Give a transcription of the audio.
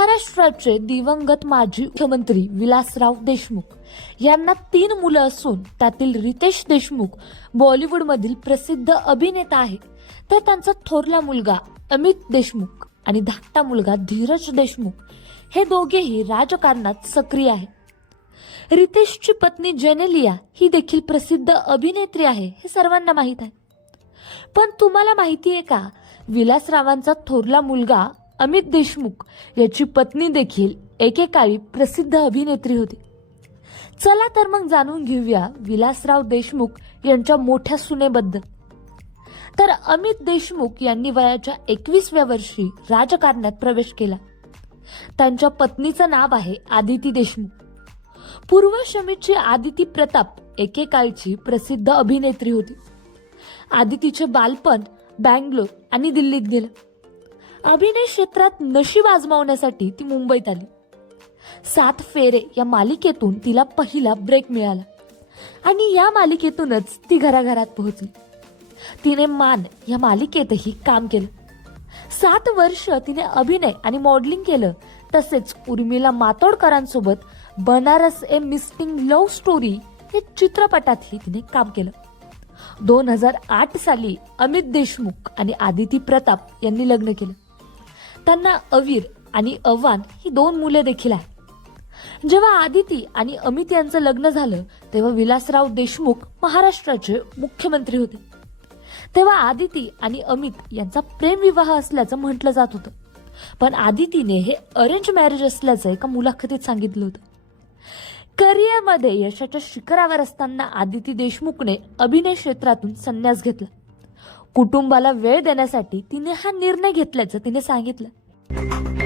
महाराष्ट्राचे दिवंगत माजी मुख्यमंत्री विलासराव देशमुख यांना तीन मुलं असून त्यातील रितेश देशमुख बॉलिवूडमधील प्रसिद्ध अभिनेता आहे तर त्यांचा थोरला मुलगा अमित देशमुख आणि धाकटा मुलगा धीरज देशमुख हे दोघेही राजकारणात सक्रिय आहे रितेशची पत्नी जेनेलिया ही देखील प्रसिद्ध अभिनेत्री आहे हे सर्वांना माहीत आहे. पण तुम्हाला माहिती आहे का? विलासरावांचा थोरला मुलगा अमित देशमुख याची पत्नी देखील एकेकाळी प्रसिद्ध अभिनेत्री होती. चला तर मग जाणून घेऊया विलासराव देशमुख यांच्या मोठ्या सुनेबद्दल. तर अमित देशमुख यांनी वयाच्या एकवीसव्या वर्षी राजकारणात प्रवेश केला. त्यांच्या पत्नीचं नाव आहे आदिती देशमुख. पूर्वशमीची आदिती प्रताप एकेकाळची प्रसिद्ध अभिनेत्री होती. आदितीचे बालपण बँगलोर आणि दिल्लीत गेलं. अभिनय क्षेत्रात नशीब आजमावण्यासाठी ती मुंबईत आली. सात फेरे या मालिकेतून तिला पहिला ब्रेक मिळाला. आणि या मालिकेतूनच ती घराघरात पोहोचली. तिने मान या मालिकेतही काम केलं. सात वर्ष तिने अभिनय आणि मॉडेलिंग केलं. तसेच Urmila मातोडकरांसोबत Banaras a mystic love story या चित्रपटातही तिने काम केलं. दोन हजार आठ साली अमित देशमुख आणि आदिती प्रताप यांनी लग्न केलं. त्यांना अवीर आणि अव्वान ही दोन मुले देखील आहेत. जेव्हा आदिती आणि अमित यांचं लग्न झालं तेव्हा विलासराव देशमुख महाराष्ट्राचे मुख्यमंत्री होते. तेव्हा आदिती आणि अमित यांचा प्रेमविवाह असल्याचं म्हटलं जात होतं. पण आदितीने हे अरेंज मॅरेज असल्याचं एका मुलाखतीत सांगितलं होतं. करिअरमध्ये यशाच्या शिखरावर असताना आदिती देशमुखने अभिनय क्षेत्रातून संन्यास घेतला. कुटुंबाला वेळ देण्यासाठी तिने हा निर्णय घेतल्याचं तिने सांगितलं. Thank you.